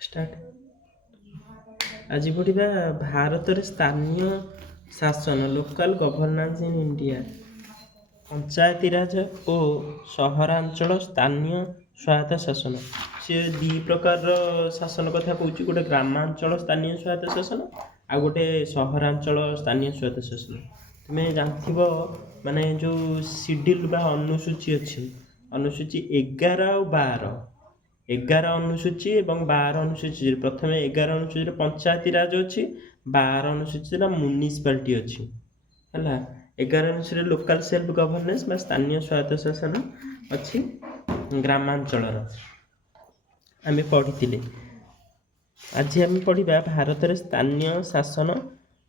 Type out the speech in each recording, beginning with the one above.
Start. ଆଜି ପଢ଼ିବା ଭାରତରେ ସ୍ଥାନୀୟ ଶାସନ ଲୋକାଲ ଗଭର୍ନାନ୍ସ ଇନ୍ ଇଣ୍ଡିଆ। ପଞ୍ଚାୟତିରାଜ ଓ ସହରାଞ୍ଚଳ ସ୍ଥାନୀୟ ସହାୟତା ଶାସନ। ସେ ଦୁଇ ପ୍ରକାରର ଶାସନ କଥା କହୁଛି, ଗୋଟେ ଗ୍ରାମାଞ୍ଚଳ ସ୍ଥାନୀୟ ସହାୟତା ଶାସନ ଆଉ ଗୋଟେ ସହରାଞ୍ଚଳ ସ୍ଥାନୀୟ ସହାୟତା ଶାସନ। ତୁମେ ଜାଣିଥିବ ମାନେ ଯେଉଁ ସିଡ୍ୟୁଲ୍ ବା ଅନୁସୂଚୀ ଅଛି, ଅନୁସୂଚୀ 11 ଆଉ 12, 11 ଅନୁସୂଚୀ ଏବଂ 12 ଅନୁସୂଚୀରେ, ପ୍ରଥମେ 11 ଅନୁସୂଚୀରେ ପଞ୍ଚାୟତି ରାଜ ଅଛି, 12 ଅନୁସୂଚୀରେ ମ୍ୟୁନିସିପାଲିଟି ଅଛି ହେଲା। 11 ଅନୁସୂଚୀରେ ଲୋକାଲ ସେଲ୍ଫ ଗଭର୍ନେନ୍ସ ବା ସ୍ଥାନୀୟ ସ୍ୱାୟତ୍ତ ଶାସନ ଅଛି ଗ୍ରାମାଞ୍ଚଳର, ଆମେ ପଢ଼ିଥିଲେ। ଆଜି ଆମେ ପଢ଼ିବା ଭାରତରେ ସ୍ଥାନୀୟ ଶାସନ,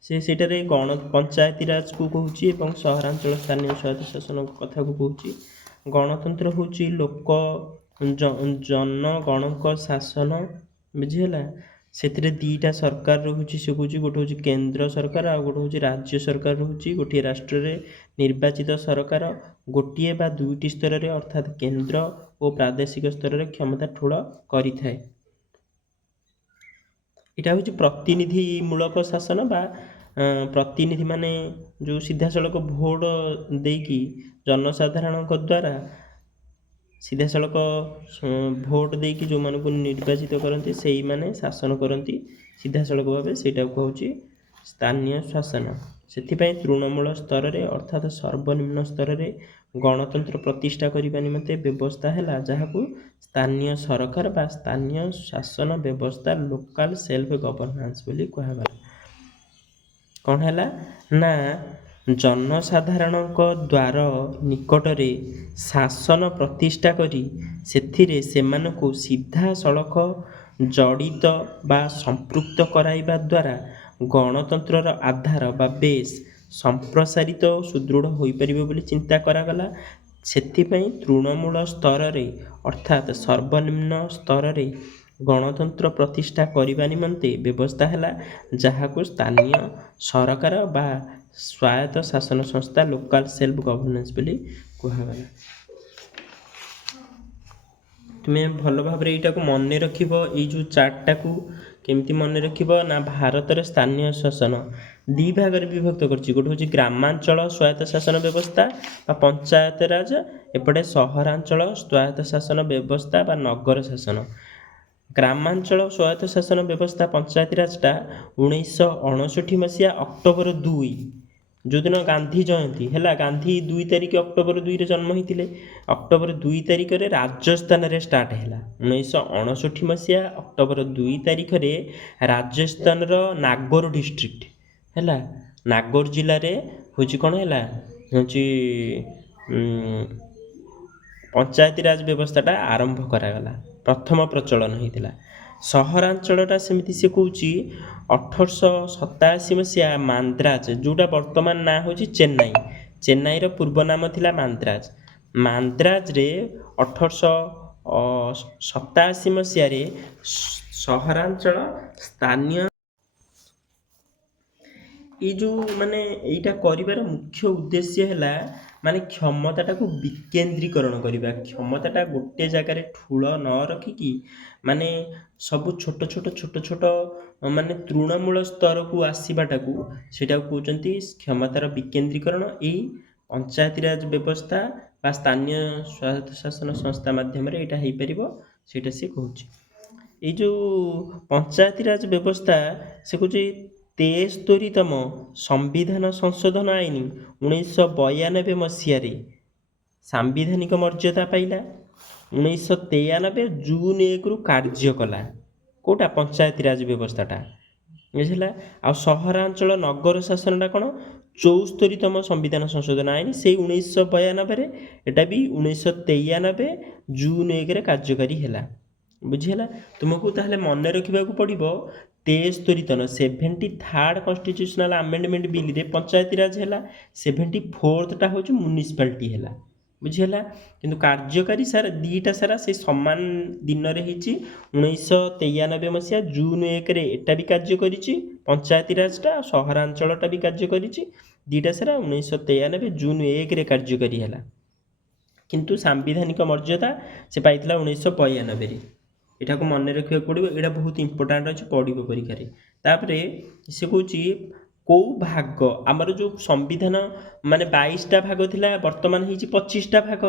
ସେଇଟାରେ ପଞ୍ଚାୟତି ରାଜକୁ କହୁଛି ଏବଂ ସହରାଞ୍ଚଳ ସ୍ଥାନୀୟ ସ୍ୱାୟତ୍ତ ଶାସନ କଥାକୁ କହୁଛି। ଗଣତନ୍ତ୍ର ହେଉଛି ଲୋକ ଜନଗଣଙ୍କ ଶାସନ, ବୁଝିହେଲା। ସେଥିରେ ଦୁଇଟା ସରକାର ରହୁଛି, ସେ କହୁଛି ଗୋଟେ ହେଉଛି କେନ୍ଦ୍ର ସରକାର ଆଉ ଗୋଟେ ହେଉଛି ରାଜ୍ୟ ସରକାର ରହୁଛି। ଗୋଟିଏ ରାଷ୍ଟ୍ରରେ ନିର୍ବାଚିତ ସରକାର ଗୋଟିଏ ବା ଦୁଇଟି ସ୍ତରରେ ଅର୍ଥାତ୍ କେନ୍ଦ୍ର ଓ ପ୍ରାଦେଶିକ ସ୍ତରରେ କ୍ଷମତା ଠୁଳ କରିଥାଏ। ଏଇଟା ହେଉଛି ପ୍ରତିନିଧିମୂଳକ ଶାସନ ବା ପ୍ରତିନିଧି ମାନେ ଯେଉଁ ସିଧାସଳଖ ଭୋଟ ଦେଇକି ଜନସାଧାରଣଙ୍କ ଦ୍ୱାରା ସିଧାସଳଖ ଭୋଟ ଦେଇକି ଯେଉଁମାନଙ୍କୁ ନିର୍ବାଚିତ କରନ୍ତି ସେଇମାନେ ଶାସନ କରନ୍ତି ସିଧାସଳଖ ଭାବେ, ସେଇଟାକୁ କହୁଛି ସ୍ଥାନୀୟ ଶାସନ। ସେଥିପାଇଁ ତୃଣମୂଳ ସ୍ତରରେ ଅର୍ଥାତ୍ ସର୍ବନିମ୍ନ ସ୍ତରରେ ଗଣତନ୍ତ୍ର ପ୍ରତିଷ୍ଠା କରିବା ନିମନ୍ତେ ବ୍ୟବସ୍ଥା ହେଲା ଯାହାକୁ ସ୍ଥାନୀୟ ସରକାର ବା ସ୍ଥାନୀୟ ଶାସନ ବ୍ୟବସ୍ଥା ଲୋକାଲ ସେଲ୍ଫ ଗଭର୍ନାନ୍ସ ବୋଲି କୁହାଗଲା। କ'ଣ ହେଲା ନା ଜନସାଧାରଣଙ୍କ ଦ୍ୱାର ନିକଟରେ ଶାସନ ପ୍ରତିଷ୍ଠା କରି ସେଥିରେ ସେମାନଙ୍କୁ ସିଧାସଳଖ ଜଡ଼ିତ ବା ସମ୍ପୃକ୍ତ କରାଇବା ଦ୍ୱାରା ଗଣତନ୍ତ୍ରର ଆଧାର ବା ବେସ୍ ସମ୍ପ୍ରସାରିତ ଓ ସୁଦୃଢ଼ ହୋଇପାରିବ ବୋଲି ଚିନ୍ତା କରାଗଲା। ସେଥିପାଇଁ ତୃଣମୂଳ ସ୍ତରରେ ଅର୍ଥାତ୍ ସର୍ବନିମ୍ନ ସ୍ତରରେ ଗଣତନ୍ତ୍ର ପ୍ରତିଷ୍ଠା କରିବା ନିମନ୍ତେ ବ୍ୟବସ୍ଥା ହେଲା ଯାହାକୁ ସ୍ଥାନୀୟ ସରକାର ବା ସ୍ୱାୟତ୍ତ ଶାସନ ସଂସ୍ଥା ଲୋକାଲ ସେଲ୍ଫ ଗଭର୍ନାନ୍ସ ବୋଲି କୁହାଗଲା। ତୁମେ ଭଲ ଭାବରେ ଏଇଟାକୁ ମନେ ରଖିବ। ଏଇ ଯେଉଁ ଚାର୍ଟଟାକୁ କେମିତି ମନେ ରଖିବ ନା ଭାରତରେ ସ୍ଥାନୀୟ ଶାସନ ଦୁଇ ଭାଗରେ ବିଭକ୍ତ କରିଛି। ଗୋଟେ ହେଉଛି ଗ୍ରାମାଞ୍ଚଳ ସ୍ୱାୟତ୍ତ ଶାସନ ବ୍ୟବସ୍ଥା ବା ପଞ୍ଚାୟତ ରାଜ, ଏପଟେ ସହରାଞ୍ଚଳ ସ୍ୱାୟତ୍ତ ଶାସନ ବ୍ୟବସ୍ଥା ବା ନଗର ଶାସନ। ଗ୍ରାମାଞ୍ଚଳ ସ୍ୱାୟତ୍ତ ଶାସନ ବ୍ୟବସ୍ଥା ପଞ୍ଚାୟତି ରାଜଟା 1959 ମସିହା ଅକ୍ଟୋବର 2, ଯେଉଁଦିନ ଗାନ୍ଧୀ ଜୟନ୍ତୀ ହେଲା, ଗାନ୍ଧୀ 2 ତାରିଖ ଅକ୍ଟୋବର 2ରେ ଜନ୍ମ ହୋଇଥିଲେ। ଅକ୍ଟୋବର 2 ତାରିଖରେ ରାଜସ୍ଥାନରେ ଷ୍ଟାର୍ଟ ହେଲା। 1959 ମସିହା ଅକ୍ଟୋବର 2 ତାରିଖରେ ରାଜସ୍ଥାନର ନାଗୌର ଡିଷ୍ଟ୍ରିକ୍ଟ ହେଲା, ନାଗୌର ଜିଲ୍ଲାରେ ହେଉଛି କ'ଣ ହେଲା, ହେଉଛି ପଞ୍ଚାୟତି ରାଜ ବ୍ୟବସ୍ଥାଟା ଆରମ୍ଭ କରାଗଲା, ପ୍ରଥମ ପ୍ରଚଳନ ହୋଇଥିଲା। ସହରାଞ୍ଚଳଟା ସେମିତି ସେ କହୁଛି 1887 ମସିହା ମାନ୍ଦ୍ରାଜ, ଯେଉଁଟା ବର୍ତ୍ତମାନ ନାଁ ହେଉଛି ଚେନ୍ନାଇ, ଚେନ୍ନାଇର ପୂର୍ବ ନାମ ଥିଲା ମାନ୍ଦ୍ରାଜ। ମାନ୍ଦ୍ରାଜରେ 1887 ମସିହାରେ ସହରାଞ୍ଚଳ ସ୍ଥାନୀୟ, ଏଇ ଯେଉଁ ମାନେ ଏଇଟା କରିବାର ମୁଖ୍ୟ ଉଦ୍ଦେଶ୍ୟ ହେଲା ମାନେ କ୍ଷମତାଟାକୁ ବିକେନ୍ଦ୍ରୀକରଣ କରିବା, କ୍ଷମତାଟା ଗୋଟେ ଜାଗାରେ ଠୁଳ ନ ରଖିକି ମାନେ ସବୁ ଛୋଟ ଛୋଟ ମାନେ ତୃଣମୂଳ ସ୍ତରକୁ ଆସିବାଟାକୁ ସେଇଟାକୁ କହୁଛନ୍ତି କ୍ଷମତାର ବିକେନ୍ଦ୍ରୀକରଣ। ଏଇ ପଞ୍ଚାୟତିରାଜ ବ୍ୟବସ୍ଥା ବା ସ୍ଥାନୀୟ ସ୍ୱାୟତ୍ତ ଶାସନ ସଂସ୍ଥା ମାଧ୍ୟମରେ ଏଇଟା ହେଇପାରିବ, ସେଇଟା ସେ କହୁଛି। ଏଇ ଯେଉଁ ପଞ୍ଚାୟତିରାଜ ବ୍ୟବସ୍ଥା ସେ କହୁଛି 73ତମ ସମ୍ବିଧାନ ସଂଶୋଧନ ଆଇନ 1992 ମସିହାରେ ସାମ୍ବିଧାନିକ ମର୍ଯ୍ୟାଦା ପାଇଲା। 1993 ଜୁନ୍ 1ରୁ କାର୍ଯ୍ୟ କଲା। କେଉଁଟା ପଞ୍ଚାୟତିରାଜ ବ୍ୟବସ୍ଥାଟା, ବୁଝିଲା। ଆଉ ସହରାଞ୍ଚଳ ନଗର ଶାସନଟା କ'ଣ 74ତମ ସମ୍ବିଧାନ ସଂଶୋଧନ ଆଇନ ସେଇ 1992ରେ, ଏଟା ବି 1993 ଜୁନ୍ 1ରେ କାର୍ଯ୍ୟକାରୀ ହେଲା, ବୁଝିହେଲା। ତୁମକୁ ତାହେଲେ ମନେ ରଖିବାକୁ ପଡ଼ିବ 73ତମ 73rd କନଷ୍ଟିଚ୍ୟୁସନାଲ ଆମେଣ୍ଡମେଣ୍ଟ ବିଲ୍ରେ ପଞ୍ଚାୟତିରାଜ ହେଲା, 74ଟା ହେଉଛି ମ୍ୟୁନିସିପାଲିଟି ହେଲା, ବୁଝିହେଲା। କିନ୍ତୁ କାର୍ଯ୍ୟକାରୀ ସାରା ଦୁଇଟା ସାରା ସେଇ ସମାନ ଦିନରେ ହେଇଛି। 1993 ମସିହା ଜୁନ୍ 1ରେ ଏଟା ବି କାର୍ଯ୍ୟ କରିଛି ପଞ୍ଚାୟତିରାଜଟା, ସହରାଞ୍ଚଳଟା ବି କାର୍ଯ୍ୟ କରିଛି। ଦୁଇଟା ସାରା 1993 ଜୁନ୍ 1ରେ କାର୍ଯ୍ୟକାରୀ ହେଲା। କିନ୍ତୁ ସାମ୍ବିଧାନିକ ମର୍ଯ୍ୟାଦା ସେ ପାଇଥିଲା 1992ରେ। ଏଟାକୁ ମନେ ରଖିବାକୁ ପଡ଼ିବ, ଏଇଟା ବହୁତ ଇମ୍ପୋର୍ଟାଣ୍ଟ ଅଛି, ପଡ଼ିବ ପରୀକ୍ଷାରେ। ତାପରେ ସେ କହୁଛି କେଉଁ ଭାଗ ଆମର ଯେଉଁ ସମ୍ବିଧାନ ମାନେ 22ଟା ଭାଗ ଥିଲା, ବର୍ତ୍ତମାନ ହେଇଛି 25ଟା ଭାଗ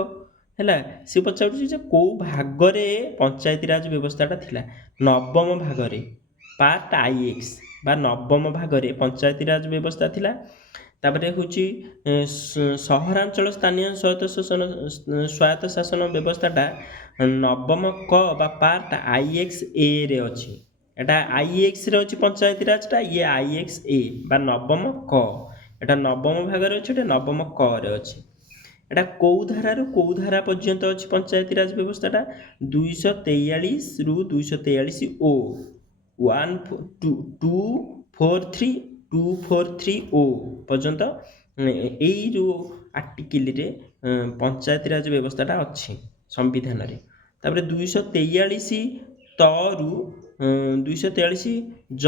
ହେଲା। ସେ ପଚାରୁଛି ଯେ କେଉଁ ଭାଗରେ ପଞ୍ଚାୟତିରାଜ ବ୍ୟବସ୍ଥାଟା ଥିଲା। ନବମ ଭାଗରେ, ପାର୍ଟ IX ବା ନବମ ଭାଗରେ ପଞ୍ଚାୟତିରାଜ ବ୍ୟବସ୍ଥା ଥିଲା। ତାପରେ ହେଉଛି ସହରାଞ୍ଚଳ ସ୍ଥାନୀୟ ସ୍ୱାୟତ୍ତ ଶାସନ ବ୍ୟବସ୍ଥାଟା ନବମ କ ବା ପାର୍ଟ IXAରେ ଅଛି। ଏଟା IXରେ ଅଛି ପଞ୍ଚାୟତିରାଜଟା, ଇଏ IXA ବା ନବମ କ। ଏଟା ନବମ ଭାଗରେ ଅଛି, ଏଟା ନବମ କରେ ଅଛି। ଏଟା କେଉଁ ଧାରାରୁ କେଉଁ ଧାରା ପର୍ଯ୍ୟନ୍ତ ଅଛି ପଞ୍ଚାୟତିରାଜ ବ୍ୟବସ୍ଥାଟା? 243ରୁ 243O, 243O ପର୍ଯ୍ୟନ୍ତ ଏଇ ଯେଉଁ ଆର୍ଟିକିଲରେ ପଞ୍ଚାୟତିରାଜ ବ୍ୟବସ୍ଥାଟା ଅଛି ସମ୍ବିଧାନରେ। ତାପରେ 243 ତରୁ 243 ଜ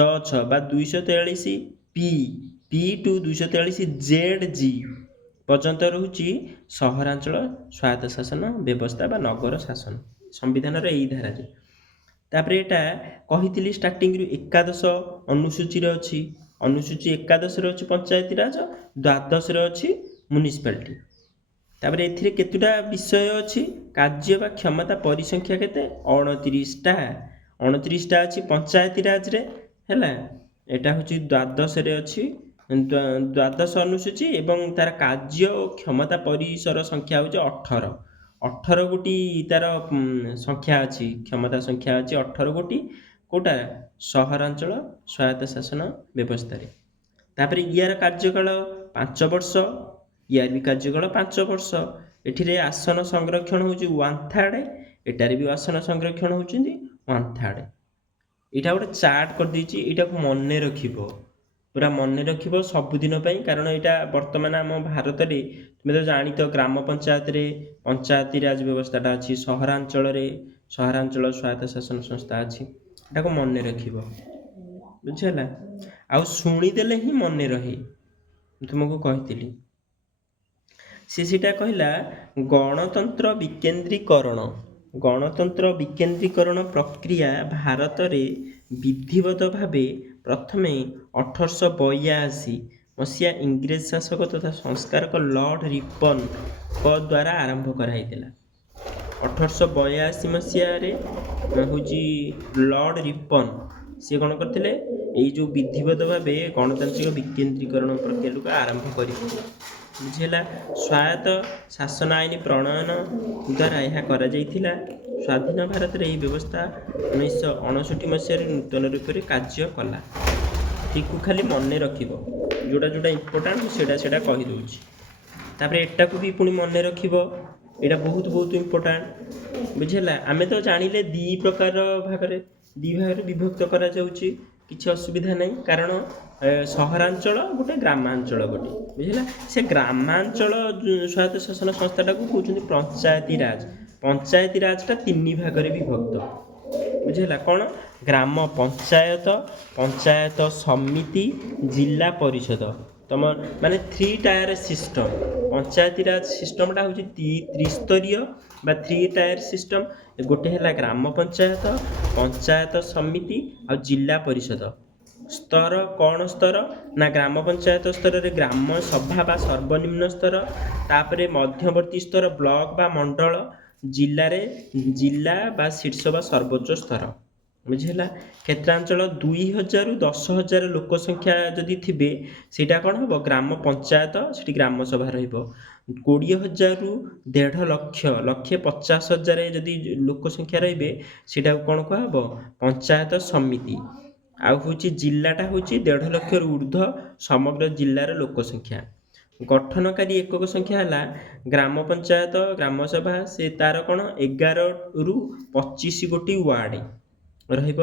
ବା 243 ପି ଟୁ 243 ZG ପର୍ଯ୍ୟନ୍ତ ରହୁଛି ସହରାଞ୍ଚଳ ସ୍ୱାୟତ୍ତ ଶାସନ ବ୍ୟବସ୍ଥା ବା ନଗର ଶାସନ ସମ୍ବିଧାନର ଏଇ ଧାରାରେ। ତାପରେ ଏଇଟା କହିଥିଲି ଷ୍ଟାର୍ଟିଂରୁ ଏକାଦଶ ଅନୁସୂଚୀରେ ଅଛି। ଅନୁସୂଚୀ ଏକାଦଶରେ ଅଛି ପଞ୍ଚାୟତିରାଜ, ଦ୍ୱାଦଶରେ ଅଛି ମ୍ୟୁନିସିପାଲିଟି। ତାପରେ ଏଥିରେ କେତେଟା ବିଷୟ ଅଛି? କାର୍ଯ୍ୟ ବା କ୍ଷମତା ପରିସଂଖ୍ୟା କେତେ? 29ଟା ଅଛି ପଞ୍ଚାୟତିରାଜରେ ହେଲା। ଏଟା ହେଉଛି ଦ୍ୱାଦଶରେ ଅଛି, ଦ୍ୱାଦଶ ଅନୁସୂଚୀ, ଏବଂ ତାର କାର୍ଯ୍ୟ ଓ କ୍ଷମତା ପରିସର ସଂଖ୍ୟା ହେଉଛି 18 ଗୋଟି ତାର ସଂଖ୍ୟା ଅଛି, କ୍ଷମତା ସଂଖ୍ୟା ଅଛି 18 ଗୋଟି। କେଉଁଟା? ସହରାଞ୍ଚଳ ସ୍ୱାୟତ୍ତ ଶାସନ ବ୍ୟବସ୍ଥାରେ। ତାପରେ ୟାର କାର୍ଯ୍ୟକାଳ 5 ବର୍ଷ, ୟାର ବି କାର୍ଯ୍ୟକାଳ 5 ବର୍ଷ। ଏଠିରେ ଆସନ ସଂରକ୍ଷଣ ହେଉଛି 1/3, ଏଟାରେ ବି ଆସନ ସଂରକ୍ଷଣ ହେଉଛନ୍ତି 1/3। ଏଇଟା ଗୋଟେ ଚାର୍ଟ କରିଦେଇଛି, ଏଇଟାକୁ ମନେ ରଖିବ, ପୁରା ମନେ ରଖିବ ସବୁଦିନ ପାଇଁ, କାରଣ ଏଇଟା ବର୍ତ୍ତମାନ ଆମ ଭାରତରେ ତୁମେ ତ ଜାଣିତ ଗ୍ରାମ ପଞ୍ଚାୟତରେ ପଞ୍ଚାୟତିରାଜ ବ୍ୟବସ୍ଥାଟା ଅଛି, ସହରାଞ୍ଚଳରେ ସହରାଞ୍ଚଳ ସ୍ୱାୟତ୍ତ ଶାସନ ସଂସ୍ଥା ଅଛି। ଏଟାକୁ ମନେ ରଖିବ, ବୁଝିହେଲା? ଆଉ ଶୁଣିଦେଲେ ହିଁ ମନେ ରହେ, ତୁମକୁ କହିଥିଲି। ସେଇଟା କହିଲା ଗଣତନ୍ତ୍ର ବିକେନ୍ଦ୍ରୀକରଣ। ଗଣତନ୍ତ୍ର ବିକେନ୍ଦ୍ରୀକରଣ ପ୍ରକ୍ରିୟା ଭାରତରେ ବିଧିବଦ୍ଧ ଭାବେ ପ୍ରଥମେ 1882 ମସିହା ଇଂରେଜ ଶାସକ ତଥା ସଂସ୍କାରକ ଲର୍ଡ ରିପନ୍ଙ୍କ ଦ୍ୱାରା ଆରମ୍ଭ କରାଯାଇଥିଲା। 1882 ମସିହାରେ ହେଉଛି ଲର୍ଡ ରିପନ୍, ସିଏ କ'ଣ କରିଥିଲେ? ଏଇ ଯେଉଁ ବିଧିବଦ୍ଧ ଭାବେ ଗଣତାନ୍ତ୍ରିକ ବିକେନ୍ଦ୍ରୀକରଣ ପ୍ରକ୍ରିୟାକୁ ଆରମ୍ଭ କରିଥିଲେ, ବୁଝିହେଲା? ସ୍ୱାୟତ୍ତ ଶାସନ ଆଇନ ପ୍ରଣୟନ ଦ୍ୱାରା ଏହା କରାଯାଇଥିଲା। ସ୍ୱାଧୀନ ଭାରତରେ ଏହି ବ୍ୟବସ୍ଥା 1959 ମସିହାରେ ନୂତନ ରୂପରେ କାର୍ଯ୍ୟ କଲା। ଠିକୁ ଖାଲି ମନେ ରଖିବ, ଯୋଉଟା ଇମ୍ପୋର୍ଟାଣ୍ଟ ସେଇଟା କହିଦେଉଛି। ତାପରେ ଏଟାକୁ ବି ପୁଣି ମନେ ରଖିବ, ଏଇଟା ବହୁତ ଇମ୍ପୋର୍ଟାଣ୍ଟ, ବୁଝିହେଲା? ଆମେ ତ ଜାଣିଲେ ଦୁଇ ଭାଗରେ ବିଭକ୍ତ କରାଯାଉଛି, କିଛି ଅସୁବିଧା ନାହିଁ, କାରଣ ସହରାଞ୍ଚଳ ଗୋଟେ, ଗ୍ରାମାଞ୍ଚଳ ଗୋଟେ, ବୁଝିଲା? ସେ ଗ୍ରାମାଞ୍ଚଳ ସ୍ୱାୟତ୍ତ ଶାସନ ସଂସ୍ଥାଟାକୁ କହୁଛନ୍ତି ପଞ୍ଚାୟତିରାଜ। ପଞ୍ଚାୟତିରାଜଟା 3 ଭାଗରେ ବିଭକ୍ତ, ବୁଝିହେଲା? କ'ଣ? ଗ୍ରାମ ପଞ୍ଚାୟତ, ପଞ୍ଚାୟତ ସମିତି, ଜିଲ୍ଲା ପରିଷଦ। ତମ ମାନେ 3 ଟାୟାର ସିଷ୍ଟମ୍। ପଞ୍ଚାୟତିରାଜ ସିଷ୍ଟମ୍ଟା ହେଉଛି ତ୍ରିସ୍ତରୀୟ ବା 3 ଟାୟାର ସିଷ୍ଟମ୍। ଗୋଟେ ହେଲା ଗ୍ରାମ ପଞ୍ଚାୟତ, ପଞ୍ଚାୟତ ସମିତି ଆଉ ଜିଲ୍ଲା ପରିଷଦ। ସ୍ତର କ'ଣ ସ୍ତର? ନା ଗ୍ରାମ ପଞ୍ଚାୟତ ସ୍ତରରେ ଗ୍ରାମ ସଭା ବା ସର୍ବନିମ୍ନ ସ୍ତର, ତାପରେ ମଧ୍ୟବର୍ତ୍ତୀ ସ୍ତର ବ୍ଲକ ବା ମଣ୍ଡଳ, ଜିଲ୍ଲାରେ ଜିଲ୍ଲା ବା ଶୀର୍ଷ ବା ସର୍ବୋଚ୍ଚ ସ୍ତର, ବୁଝିହେଲା? କ୍ଷେତ୍ରାଞ୍ଚଳ 2000ରୁ 10,000 ଲୋକ ସଂଖ୍ୟା ଯଦି ଥିବେ ସେଇଟା କ'ଣ ହେବ? ଗ୍ରାମ ପଞ୍ଚାୟତ, ସେଠି ଗ୍ରାମ ସଭା ରହିବ। 20,000ରୁ 1.5 ଲକ୍ଷ, 1,50,000 ଯଦି ଲୋକ ସଂଖ୍ୟା ରହିବେ ସେଇଟାକୁ କ'ଣ କୁହାହେବ? ପଞ୍ଚାୟତ ସମିତି। ଆଉ ହେଉଛି ଜିଲ୍ଲାଟା ହେଉଛି 1.5 ଲକ୍ଷରୁ ଉର୍ଦ୍ଧ୍ୱ ସମଗ୍ର ଜିଲ୍ଲାର ଲୋକ ସଂଖ୍ୟା। ଗଠନକାରୀ ଏକକ ସଂଖ୍ୟା ହେଲା ଗ୍ରାମ ପଞ୍ଚାୟତ, ଗ୍ରାମ ସଭା, ସେ ତାର କ'ଣ 11ରୁ 25 ଗୋଟି ୱାର୍ଡ ରହିବ।